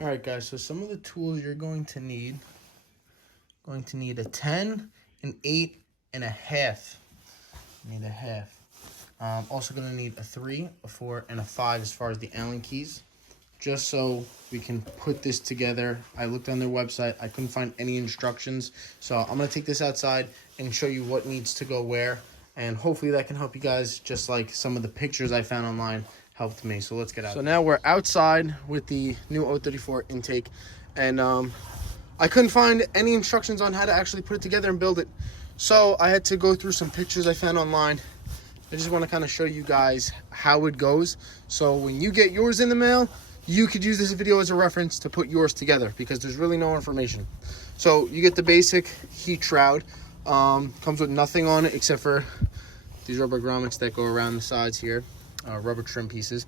All right, guys, so some of the tools you're going to need a 10, an 8, and a half. Need a half. Also going to need a 3, a 4, and a 5 as far as the Allen keys, just so we can put this together. I looked on their website. I couldn't find any instructions, so I'm going to take this outside and show you what needs to go where, and hopefully that can help you guys, just like some of the pictures I found online helped me. So let's get out. So now we're outside with the new O34 intake, and I couldn't find any instructions on how to actually put it together and build it, so I had to go through some pictures I found online. I just want to kind of show you guys how it goes, so when you get yours in the mail, you could use this video as a reference to put yours together, because there's really no information. So you get the basic heat shroud. Comes with nothing on it except for these rubber grommets that go around the sides here, rubber trim pieces.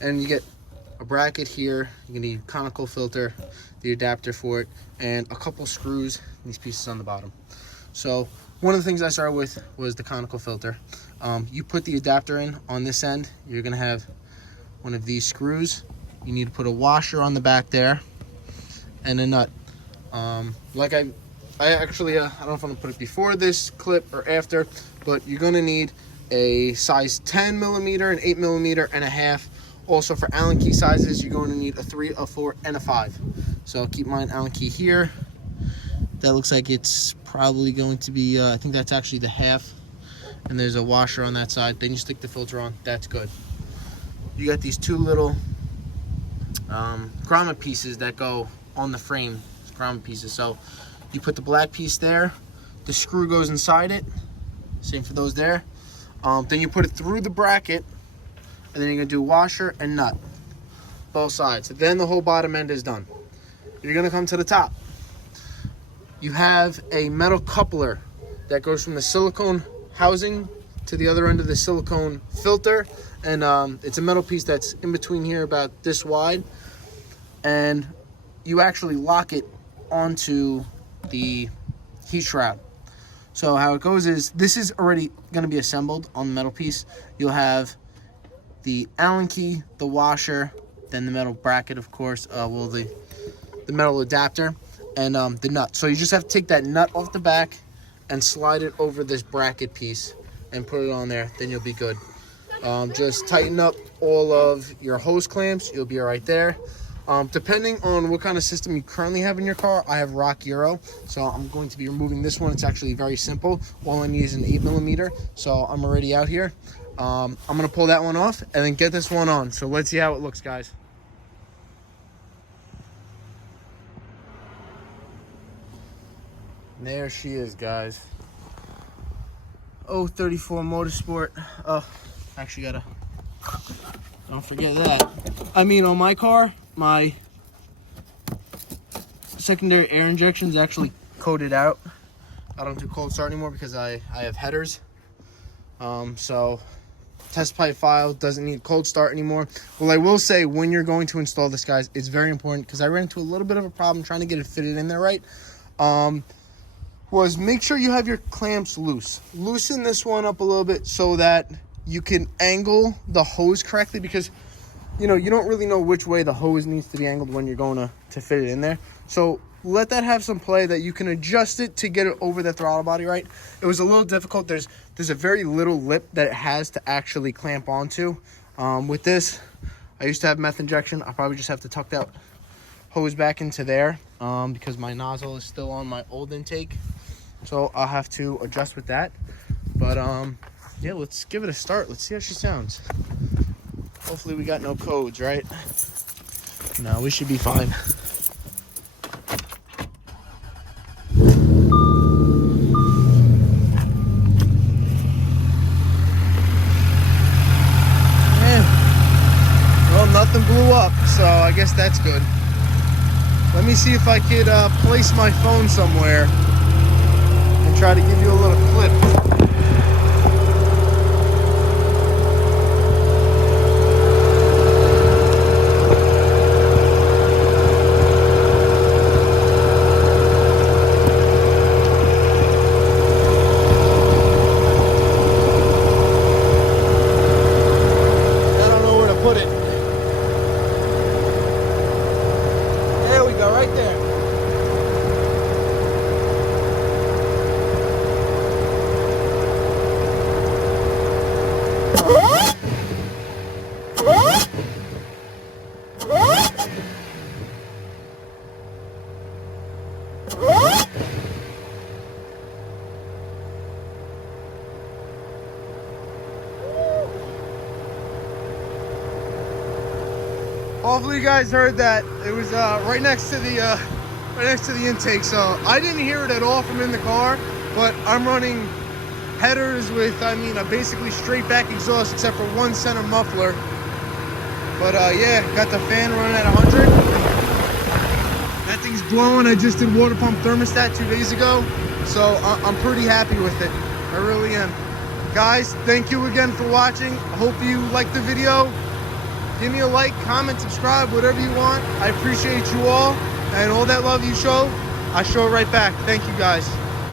And you get a bracket here. You need a conical filter, the adapter for it, and a couple screws, these pieces on the bottom. So one of the things I started with was the conical filter. You put the adapter in on this end. You're gonna have one of these screws. You need to put a washer on the back there and a nut. Like I actually, I don't know if I'm gonna put it before this clip or after, but you're gonna need a size 10 millimeter, an 8 millimeter, and a half. Also for Allen key sizes, you're going to need a 3, a 4, and a 5. So I'll keep mine Allen key here. That looks like it's probably going to be, I think that's actually the half. And there's a washer on that side. Then you stick the filter on. That's good. You got these two little grommet pieces that go on the frame. Grommet pieces. So you put the black piece there. The screw goes inside it. Same for those there. Then you put it through the bracket. And then you're going to do washer and nut. Both sides. Then the whole bottom end is done. You're going to come to the top. You have a metal coupler that goes from the silicone housing to the other end of the silicone filter, and it's a metal piece that's in between here about this wide, and you actually lock it onto the heat shroud. So how it goes is, this is already going to be assembled on the metal piece. You'll have the Allen key, the washer, then the metal bracket, of course, the metal adapter, and the nut. So you just have to take that nut off the back and slide it over this bracket piece and put it on there. Then you'll be good. Just tighten up all of your hose clamps. You'll be all right there. Depending on what kind of system you currently have in your car, I have Rock Euro, so I'm going to be removing this one. It's actually very simple. All I need is an 8 millimeter, so I'm already out here. I'm going to pull that one off and then get this one on. So let's see how it looks, guys. There she is, guys. O34 Motorsport. Oh, actually don't forget that. I mean, on my car, my secondary air injection is actually coated out. I don't do cold start anymore because I have headers. So test pipe file doesn't need cold start anymore. Well, I will say, when you're going to install this, guys, it's very important, because I ran into a little bit of a problem trying to get it fitted in there right. Was make sure you have your clamps loose. Loosen this one up a little bit so that you can angle the hose correctly, because you don't really know which way the hose needs to be angled when you're going to fit it in there. So let that have some play, that you can adjust it to get it over the throttle body right. It was a little difficult. There's a very little lip that it has to actually clamp onto. With this, I used to have meth injection. I'll probably just have to tuck that hose back into there, because my nozzle is still on my old intake. So I'll have to adjust with that. But yeah, let's give it a start. Let's see how she sounds. Hopefully we got no codes, right? No, we should be fine. Yeah. Well, nothing blew up, so I guess that's good. Let me see if I could place my phone somewhere and try to give you a little clip. I don't know where to put it. Hopefully you guys heard that. It was right next to the intake, so I didn't hear it at all from in the car. But I'm running headers with, I mean, a basically straight back exhaust except for one center muffler. But yeah, got the fan running at 100. That thing's blowing. I just did water pump thermostat 2 days ago, so I'm pretty happy with it. I really am. Guys, thank you again for watching. I hope you liked the video. Give me a like, comment, subscribe, whatever you want. I appreciate you all, and all that love you show, I show it right back. Thank you guys.